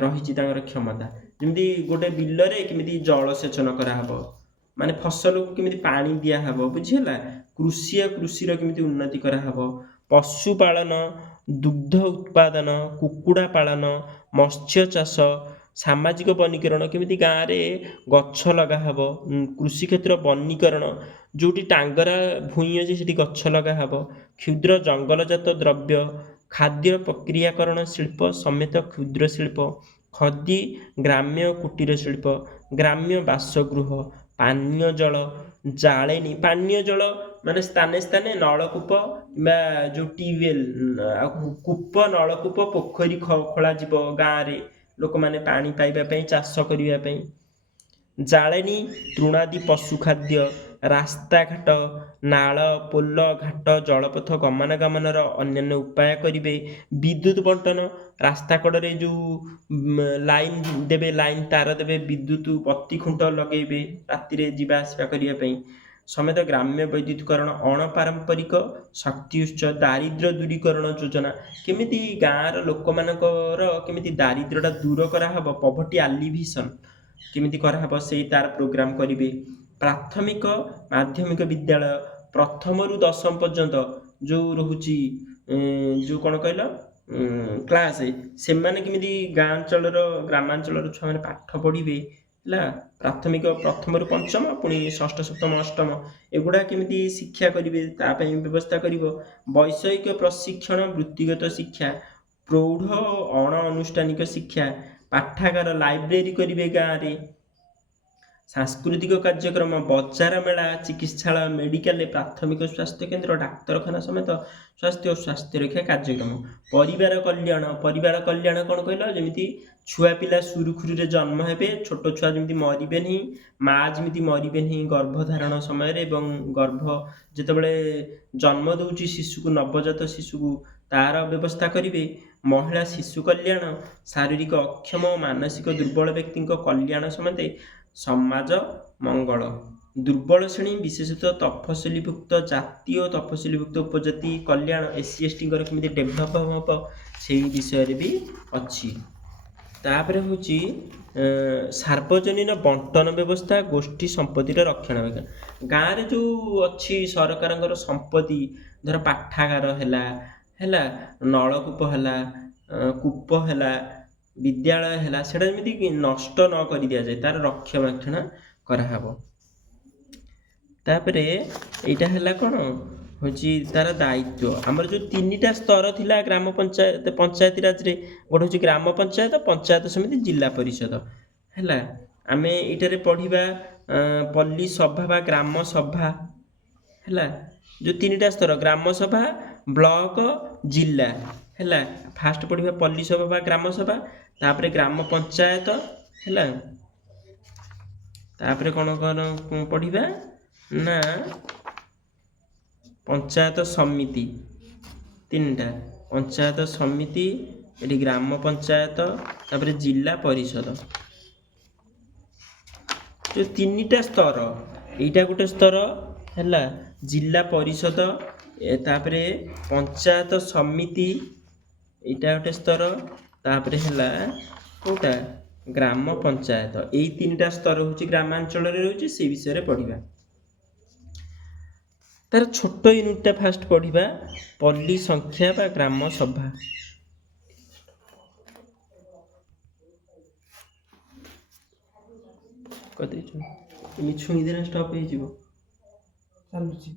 ରହିଛି ତାଙ୍କର କ୍ଷମତା। ଯେମିତି ଗୋଟେ ବିଲରେ କେମିତି ଜଳସେଚନ କରାହବ, ମାନେ ଫସଲକୁ କେମିତି ପାଣି ଦିଆହବ, ବୁଝିହେଲା। କୃଷିର କେମିତି ଉନ୍ନତି କରାହବ, ପଶୁପାଳନ, ଦୁଗ୍ଧ ଉତ୍ପାଦନ, କୁକୁଡ଼ା ପାଳନ, ମତ୍ସ୍ୟ ଚାଷ, ସାମାଜିକ ବନୀକରଣ, କେମିତି ଗାଁରେ ଗଛ ଲଗାହବ, କୃଷି କ୍ଷେତ୍ର ବନୀକରଣ, ଯେଉଁଠି ଟାଙ୍ଗରା ଭୂଇଁ ଅଛି ସେଠି ଗଛ ଲଗାହବ, କ୍ଷୁଦ୍ର ଜଙ୍ଗଲଜାତ ଦ୍ରବ୍ୟ, ଖାଦ୍ୟ ପ୍ରକ୍ରିୟାକରଣ ଶିଳ୍ପ ସମେତ କ୍ଷୁଦ୍ର ଶିଳ୍ପ, ଖଦି ଗ୍ରାମ୍ୟ କୁଟୀର ଶିଳ୍ପ, ଗ୍ରାମ୍ୟ ବାସଗୃହ, ପାନୀୟ ଜଳ, ଜାଳେଣୀ, ପାନୀୟ ଜଳ ମାନେ ସ୍ଥାନେ ସ୍ଥାନେ ନଳକୂପ କିମ୍ବା ଯେଉଁ ଟ୍ୟୁବୱେଲ୍ ଆଉ କୂପ, ନଳକୂପ, ପୋଖରୀ ଖୋଳାଯିବ ଗାଁରେ ଲୋକମାନେ ପାଣି ପାଇବା ପାଇଁ, ଚାଷ କରିବା ପାଇଁ। ଜାଳେଣୀ, ତୃଣାଦି ପଶୁ ଖାଦ୍ୟ, ରାସ୍ତାଘାଟ, ନାଳ, ପୋଲ, ଘାଟ, ଜଳପଥ ଗମନାଗମନର ଅନ୍ୟାନ୍ୟ ଉପାୟ କରିବେ। ବିଦ୍ୟୁତ୍ ବଣ୍ଟନ, ରାସ୍ତା କଡ଼ରେ ଯେଉଁ ଲାଇନ୍ ଦେବେ, ଲାଇନ୍ ତାର ଦେବେ, ବିଦ୍ୟୁତ୍ ବତି ଖୁଣ୍ଟ ଲଗେଇବେ ରାତିରେ ଯିବା ଆସିବା କରିବା ପାଇଁ। ସମେତ ଗ୍ରାମ୍ୟ ବୈଦ୍ୟୁତିକରଣ, ଅଣପାରମ୍ପରିକ ଶକ୍ତି ଉତ୍ସ, ଦାରିଦ୍ର୍ୟ ଦୂରୀକରଣ ଯୋଜନା, କେମିତି ଗାଁର ଲୋକମାନଙ୍କର କେମିତି ଦାରିଦ୍ର୍ୟଟା ଦୂର କରାହବ, ପଭର୍ଟି ଆଲିଭିସନ୍ କେମିତି କରାହବ ସେଇ ତାର ପ୍ରୋଗ୍ରାମ କରିବେ। ପ୍ରାଥମିକ ମାଧ୍ୟମିକ ବିଦ୍ୟାଳୟ ପ୍ରଥମରୁ ଦଶମ ପର୍ଯ୍ୟନ୍ତ ଯେଉଁ ରହୁଛି ଯେଉଁ କ'ଣ କହିଲ କ୍ଲାସ୍, ସେମାନେ କେମିତି ଗାଁ ଅଞ୍ଚଳର ଗ୍ରାମାଞ୍ଚଳର ଛୁଆମାନେ ପାଠ ପଢ଼ିବେ, ହେଲା। ପ୍ରାଥମିକ ପ୍ରଥମରୁ ପଞ୍ଚମ, ପୁଣି ଷଷ୍ଠ ସପ୍ତମ ଅଷ୍ଟମ ଏଗୁଡ଼ା କେମିତି ଶିକ୍ଷା କରିବେ ତା ପାଇଁ ବ୍ୟବସ୍ଥା କରିବ। ବୈଷୟିକ ପ୍ରଶିକ୍ଷଣ, ବୃତ୍ତିଗତ ଶିକ୍ଷା, ପ୍ରୌଢ଼ ଅଣ ଅନୁଷ୍ଠାନିକ ଶିକ୍ଷା, ପାଠାଗାର ଲାଇବ୍ରେରୀ କରିବେ ଗାଁରେ। ସାଂସ୍କୃତିକ କାର୍ଯ୍ୟକ୍ରମ, ବଜାର ମେଳା, ଚିକିତ୍ସାଳୟ, ମେଡ଼ିକାଲ, ପ୍ରାଥମିକ ସ୍ୱାସ୍ଥ୍ୟକେନ୍ଦ୍ର, ଡାକ୍ତରଖାନା ସମେତ ସ୍ୱାସ୍ଥ୍ୟ ଓ ସ୍ୱାସ୍ଥ୍ୟରକ୍ଷା କାର୍ଯ୍ୟକ୍ରମ। ପରିବାର କଲ୍ୟାଣ କ'ଣ କହିଲ, ଯେମିତି ଛୁଆ ପିଲା ସୁରୁଖୁରୁରେ ଜନ୍ମ ହେବେ, ଛୋଟ ଛୁଆ ଯେମିତି ମରିବେନି, ମା ଯେମିତି ମରିବେନି ଗର୍ଭଧାରଣ ସମୟରେ, ଏବଂ ଗର୍ଭ ଯେତେବେଳେ ଜନ୍ମ ଦେଉଛି ଶିଶୁକୁ, ନବଜାତ ଶିଶୁକୁ, ତାର ବ୍ୟବସ୍ଥା କରିବେ। ମହିଳା ଶିଶୁ କଲ୍ୟାଣ, ଶାରୀରିକ ଅକ୍ଷମ ଓ ମାନସିକ ଦୁର୍ବଳ ବ୍ୟକ୍ତିଙ୍କ କଲ୍ୟାଣ ସମେତ ସମାଜ ମଙ୍ଗଳ। ଦୁର୍ବଳ ଶ୍ରେଣୀ ବିଶେଷତଃ ତଫସିଲଭୁକ୍ତ ଜାତି ଓ ତଫସିଲଭୁକ୍ତ ଉପଜାତି କଲ୍ୟାଣ, SC STଙ୍କର କେମିତି ଡେଭଲପ୍ ହେବ ସେଇ ବିଷୟରେ ବି ଅଛି। ତାପରେ ହେଉଛି ସାର୍ବଜନୀନ ବଣ୍ଟନ ବ୍ୟବସ୍ଥା, ଗୋଷ୍ଠୀ ସମ୍ପତ୍ତିର ରକ୍ଷଣାବେକ୍ଷଣ। ଗାଁରେ ଯେଉଁ ଅଛି ସରକାରଙ୍କର ସମ୍ପତ୍ତି, ଧର ପାଠାଗାର ହେଲା, ନଳକୂପ ହେଲା, କୂପ ହେଲା, ବିଦ୍ୟାଳୟ ହେଲା, ସେଇଟା ଯେମିତି ନଷ୍ଟ ନ କରି ଦିଆଯାଏ, ତାର ରକ୍ଷଣାବେକ୍ଷଣ କରାହବ। ତାପରେ ଏଇଟା ହେଲା କ'ଣ ହେଉଛି ତାର ଦାୟିତ୍ୱ। ଆମର ଯେଉଁ ତିନିଟା ସ୍ତର ଥିଲା ଗ୍ରାମ ପଞ୍ଚାୟତି ରାଜରେ, ଗୋଟେ ହେଉଛି ଗ୍ରାମ ପଞ୍ଚାୟତ, ପଞ୍ଚାୟତ ସମିତି, ଜିଲ୍ଲା ପରିଷଦ, ହେଲା। ଆମେ ଏଇଟାରେ ପଢ଼ିବା ପଲ୍ଲୀ ସଭା ବା ଗ୍ରାମ ସଭା, ହେଲା। ଯେଉଁ ତିନିଟା ସ୍ତର ଗ୍ରାମ ସଭା, ବ୍ଲକ, ଜିଲ୍ଲା, ହେଲା। ଫାଷ୍ଟ ପଢ଼ିବା ପଲ୍ଲୀ ସଭା ବା ଗ୍ରାମ ସଭା, ତାପରେ ଗ୍ରାମ ପଞ୍ଚାୟତ, ହେଲା। ତାପରେ କ'ଣ ପଢ଼ିବା ନା ପଞ୍ଚାୟତ ସମିତି, ତିନିଟା ପଞ୍ଚାୟତ ସମିତି, ଏଠି ଗ୍ରାମ ପଞ୍ଚାୟତ, ତାପରେ ଜିଲ୍ଲା ପରିଷଦ। ଯେଉଁ ତିନିଟା ସ୍ତର, ଏଇଟା ଗୋଟେ ସ୍ତର, ହେଲା, ଜିଲ୍ଲା ପରିଷଦ, ତାପରେ ପଞ୍ଚାୟତ ସମିତି, ଏଇଟା ଗୋଟେ ସ୍ତର, ତାପରେ ହେଲା କେଉଁଟା ଗ୍ରାମ ପଞ୍ଚାୟତ। ଏଇ ତିନିଟା ସ୍ତର ହେଉଛି ଗ୍ରାମାଞ୍ଚଳରେ ରହୁଛି, ସେଇ ବିଷୟରେ ପଢ଼ିବା। ତାର ଛୋଟ ୟୁନିଟ୍ଟା ଫାଷ୍ଟ ପଢ଼ିବା, ପଲ୍ଲୀ ସଂଖ୍ୟା ବା ଗ୍ରାମ ସଭା। ଛୁଇଁଦେଲେ ଷ୍ଟପ୍ ହେଇଯିବ, ଚାଲୁଛି।